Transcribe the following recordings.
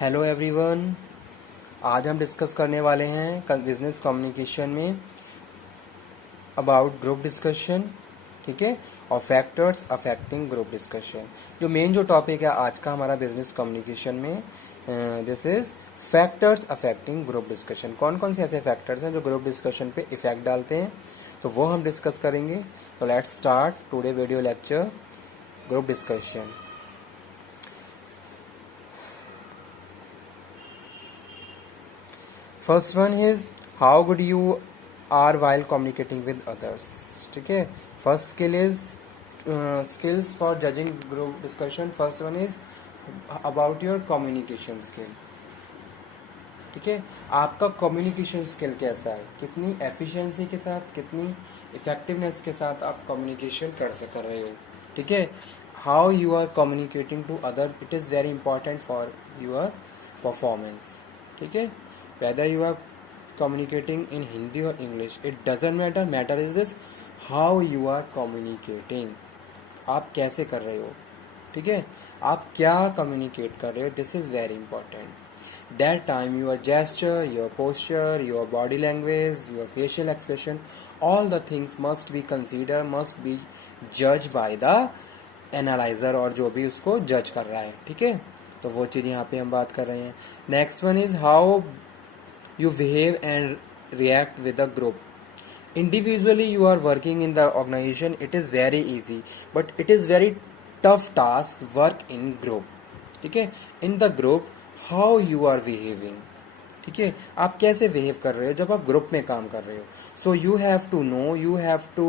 Hello everyone. आज हम discuss करने वाले हैं बिजनेस कम्युनिकेशन में अबाउट ग्रुप डिस्कशन। ठीक है, और फैक्टर्स अफेक्टिंग ग्रुप डिस्कशन। जो टॉपिक है आज का हमारा बिजनेस कम्युनिकेशन में, this is factors affecting group discussion. कौन कौन से ऐसे फैक्टर्स हैं जो ग्रुप डिस्कशन पे इफेक्ट डालते हैं, तो वो हम डिस्कस करेंगे। तो let's start today video lecture group discussion. First one is how good you are while communicating with others. ठीक है, first skill is skills for judging group discussion. First one is about your communication skill. ठीक है, आपका communication skill कैसा है, कितनी efficiency के साथ, कितनी इफेक्टिवनेस के साथ आप कम्युनिकेशन कर रहे हो। ठीक है, how you are communicating to other, it is very important for your performance. ठीक है, whether you are communicating in Hindi or English, it doesn't matter. Matter is this, how you are communicating. आप कैसे कर रहे हो। ठीक है, आप क्या कम्युनिकेट कर रहे हो, this is very important. That time your gesture, your posture, your body language, your facial expression, all the things must be consider, must be जज बाय द एनालाइजर, और जो भी उसको जज कर रहा है। ठीक है, तो वो चीज़ यहाँ पे हम बात कर रहे हैं। Next one is how you behave and react with a group. Individually you are working in the organization, it is very easy, but it is very tough task work in group. ठीक है, in the group how you are behaving. ठीक है, आप कैसे behave कर रहे हो जब आप ग्रुप में काम कर रहे हो। So you have to know, you have to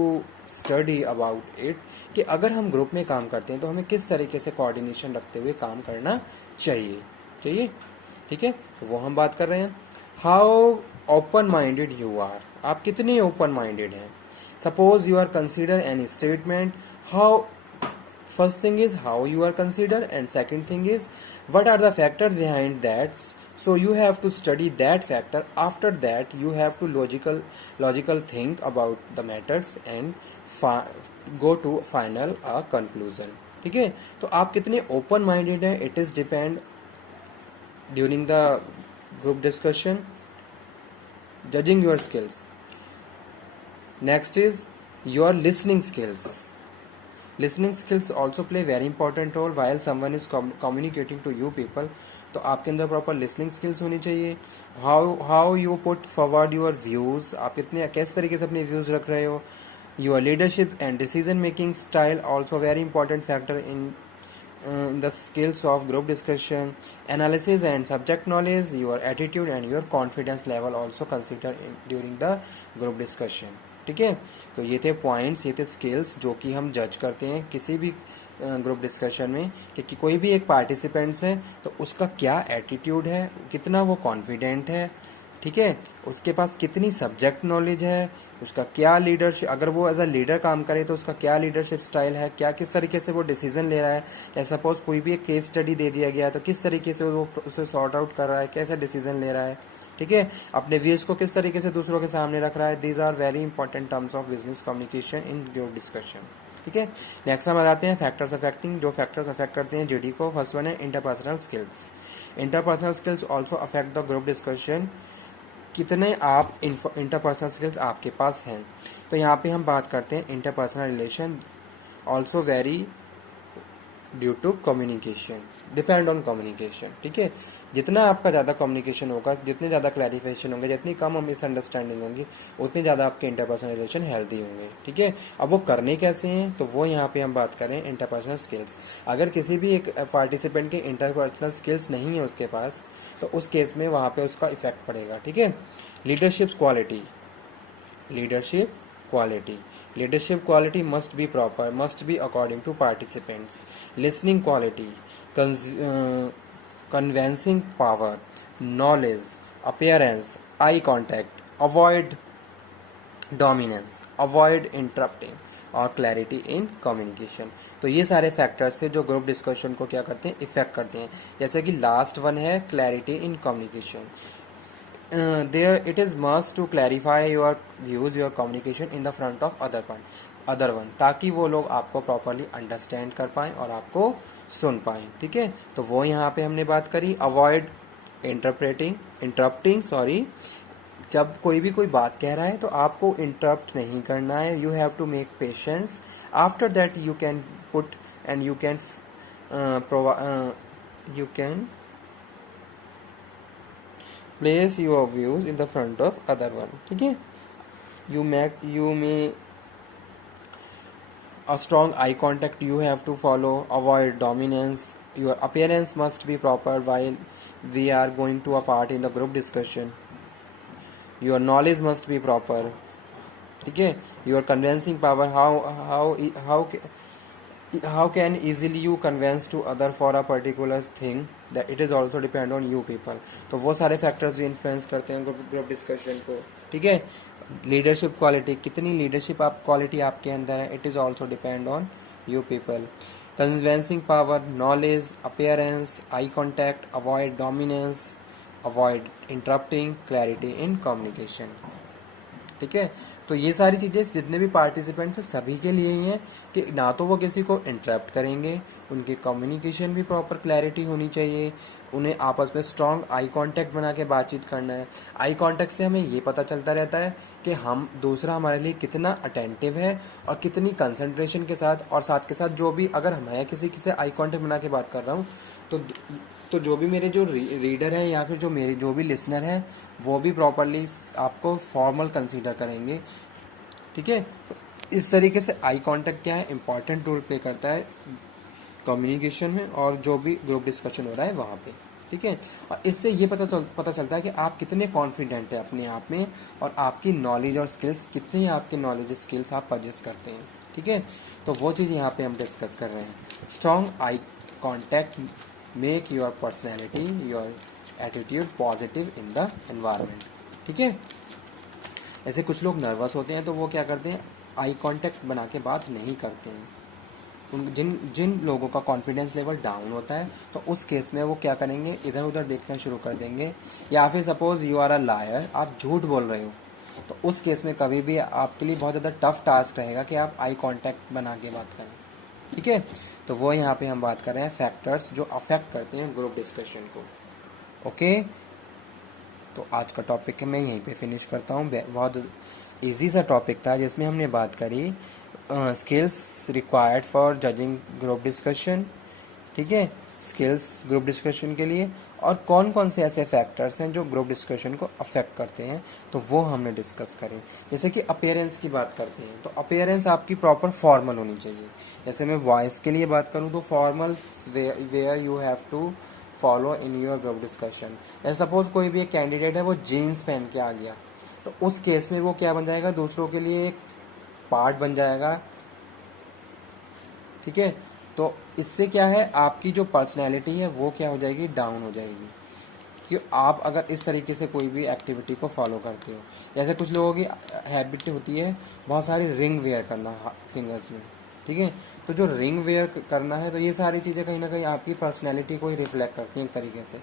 study about it, कि अगर हम ग्रुप में काम करते हैं तो हमें किस तरीके से कोऑर्डिनेशन रखते हुए काम करना चाहिए। ठीक है, तो वो हम बात कर रहे हैं। How open minded you are, आप कितने ओपन माइंडेड हैं। Suppose you are consider any statement, how first thing is how you are consider, and second thing is what are the factors behind that. So you have to study that factor. After that you have to logical think about the matters and go to final conclusion. ठीक है, तो आप कितने open minded हैं, it is depend during the group discussion. Judging your skills. Next is your listening skills. Listening skills also play very important role while someone is communicating to you people. तो आपके अंदर proper listening skills होनी चाहिए। How you put forward your views, आप कितने किस तरीके से अपने व्यूज रख रहे हो। Your leadership and decision making style also very important factor in the skills of group discussion. Analysis and subject knowledge, your attitude and your confidence level also consider during the group discussion. ठीक है, तो ये थे points, ये थे skills जो कि हम जज करते हैं किसी भी ग्रुप डिस्कशन में, कि कोई भी एक पार्टिसिपेंट्स है तो उसका क्या एटीट्यूड है, कितना वो कॉन्फिडेंट है। ठीक है, उसके पास कितनी सब्जेक्ट नॉलेज है, उसका क्या लीडरशिप, अगर वो एज अ लीडर काम करे तो उसका क्या लीडरशिप स्टाइल है, क्या किस तरीके से वो डिसीजन ले रहा है। या सपोज कोई भी एक केस स्टडी दे दिया गया तो किस तरीके से वो उसे सॉर्ट आउट कर रहा है, कैसा डिसीजन ले रहा है। ठीक है, अपने व्यूज को किस तरीके से दूसरों के सामने रख रहा है। These are very important terms of business communication in group discussion. ठीक है, नेक्स्ट हम आ जाते हैं फैक्टर्स अफेक्टिंग, जो फैक्टर्स अफेक्ट करते हैं जीडी को। फर्स्ट वन है interpersonal skills. Interpersonal skills also affect the group discussion. कितने आप इंटरपर्सनल स्किल्स आपके पास हैं। तो यहाँ पे हम बात करते हैं interpersonal relation also very due to communication, depend on communication. ठीक है, जितना आपका ज़्यादा कम्युनिकेशन होगा, जितने ज़्यादा क्लैरिफिकेशन होंगे, जितनी कम मिसअंडरस्टैंडिंग होंगी, उतनी ज़्यादा आपके इंटरपर्सनल रिलेशन हेल्दी होंगे। ठीक है, अब वो करने कैसे हैं, तो वो यहाँ पे हम बात करें इंटरपर्सनल स्किल्स। अगर किसी भी एक पार्टिसिपेंट के इंटरपर्सनल स्किल्स नहीं है उसके पास, तो उस केस में वहाँ पे उसका इफेक्ट पड़ेगा। ठीक है, leadership quality, leadership quality. Leadership quality must be proper, must be according to participants. Listening quality, convincing power, knowledge, appearance, eye contact, avoid dominance, avoid interrupting, और क्लैरिटी इन कम्युनिकेशन। तो ये सारे फैक्टर्स थे जो group discussion को क्या करते हैं, इफेक्ट करते हैं। जैसे कि लास्ट वन है clarity in communication. there it is must to clarify your views, your communication in the front of other one, ताकि वो लोग आपको प्रॉपरली अंडरस्टैंड कर पाएं और आपको सुन पाएं, ठीक है। तो वो यहाँ पे हमने बात करी। Avoid interrupting, sorry. जब कोई भी कोई बात कह रहा है तो आपको इंटरप्ट नहीं करना है, you have to make patience. After that you can put and you can you can place your views in the front of other one, ठीक है। you may a strong eye contact you have to follow. Avoid dominance. Your appearance must be proper while we are going to a part in the group discussion. Your knowledge must be proper, ठीक है। Your convincing power, how can easily you convince to other for a particular thing, that it is also depend on you people. तो वो सारे factors भी influence करते हैं group discussion को, ठीक है। लीडरशिप क्वालिटी, कितनी लीडरशिप आप क्वालिटी आपके अंदर है, it is also depend on you people. Convincing power, knowledge, appearance, eye contact, avoid dominance, avoid interrupting, clarity in communication, ठीक है। तो ये सारी चीजें जितने भी पार्टिसिपेंट्स हैं सभी के लिए ही हैं कि ना तो वो किसी को इंटरप्ट करेंगे, उनके कम्युनिकेशन भी प्रॉपर क्लैरिटी होनी चाहिए, उन्हें आपस में स्ट्रांग आई कांटेक्ट बना के बातचीत करना है। आई कांटेक्ट से हमें ये पता चलता रहता है कि हम दूसरा हमारे लिए कितना अटेंटिव है और कितनी कंसंट्रेशन के साथ, और साथ के साथ जो भी अगर मैं किसी से आई कांटेक्ट बना के बात कर रहा हूँ तो जो भी मेरे जो रीडर है या फिर जो मेरे जो भी लिसनर है वो भी प्रॉपरली आपको फॉर्मल कंसीडर करेंगे, ठीक है। इस तरीके से आई कांटेक्ट क्या है, इंपॉर्टेंट रोल प्ले करता है कम्युनिकेशन में और जो भी ग्रुप डिस्कशन हो रहा है वहाँ पे, ठीक है। और इससे ये पता चलता है कि आप कितने कॉन्फिडेंट है अपने आप में और आपकी नॉलेज और स्किल्स कितनी आपकी नॉलेज स्किल्स आप परचेज करते हैं, ठीक है। तो वो चीज़ यहाँ पे हम डिस्कस कर रहे हैं। Strong eye contact make your personality, your attitude positive in the environment, ठीक है। ऐसे कुछ लोग नर्वस होते हैं तो वो क्या करते हैं, आई कांटेक्ट बना के बात नहीं करते हैं। जिन जिन लोगों का कॉन्फिडेंस लेवल डाउन होता है तो उस केस में वो क्या करेंगे, इधर उधर देखना शुरू कर देंगे। या फिर suppose you are a liar, आप झूठ बोल रहे हो, तो उस केस में कभी भी आपके लिए बहुत ज़्यादा टफ टास्क रहेगा कि आप आई कांटेक्ट बना के बात करें, ठीक है। तो वो यहाँ पे हम बात कर रहे हैं फैक्टर्स जो अफेक्ट करते हैं ग्रुप डिस्कशन को, ओके। तो आज का टॉपिक मैं यहीं पे फिनिश करता हूँ। बहुत इजी सा टॉपिक था जिसमें हमने बात करी skills required for judging group discussion, ठीक है। स्किल्स ग्रुप डिस्कशन के लिए और कौन कौन से ऐसे फैक्टर्स हैं जो ग्रुप डिस्कशन को अफेक्ट करते हैं, तो वो हमने डिस्कस करें। जैसे कि अपीयरेंस की बात करते हैं तो अपीयरेंस आपकी प्रॉपर फॉर्मल होनी चाहिए। जैसे मैं वॉइस के लिए बात करूँ तो formals where you have to follow in your group discussion. जैसे सपोज कोई भी एक कैंडिडेट है वो जीन्स पहन के आ गया, तो उस केस में वो क्या बन जाएगा, दूसरों के लिए एक पार्ट बन जाएगा, ठीक है। तो इससे क्या है, आपकी जो पर्सनैलिटी है वो क्या हो जाएगी, डाउन हो जाएगी। कि आप अगर इस तरीके से कोई भी एक्टिविटी को फॉलो करते हो, जैसे कुछ लोगों की हैबिट होती है बहुत सारी रिंग वेयर करना फिंगर्स में, ठीक है। तो जो रिंग वेयर करना है तो ये सारी चीज़ें कहीं ना कहीं आपकी पर्सनैलिटी को ही रिफ्लेक्ट करती हैं एक तरीके से,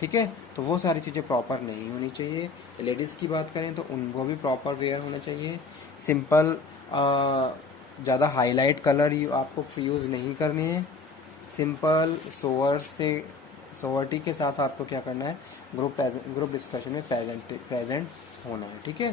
ठीक है। तो वो सारी चीज़ें प्रॉपर नहीं होनी चाहिए। लेडीज़ की बात करें तो उनको भी प्रॉपर वेयर होना चाहिए। सिंपल ज़्यादा हाईलाइट कलर आपको यूज़ नहीं करने हैं। सिंपल सोवर्टी के साथ आपको क्या करना है, ग्रुप डिस्कशन में प्रेजेंट होना है, ठीक है।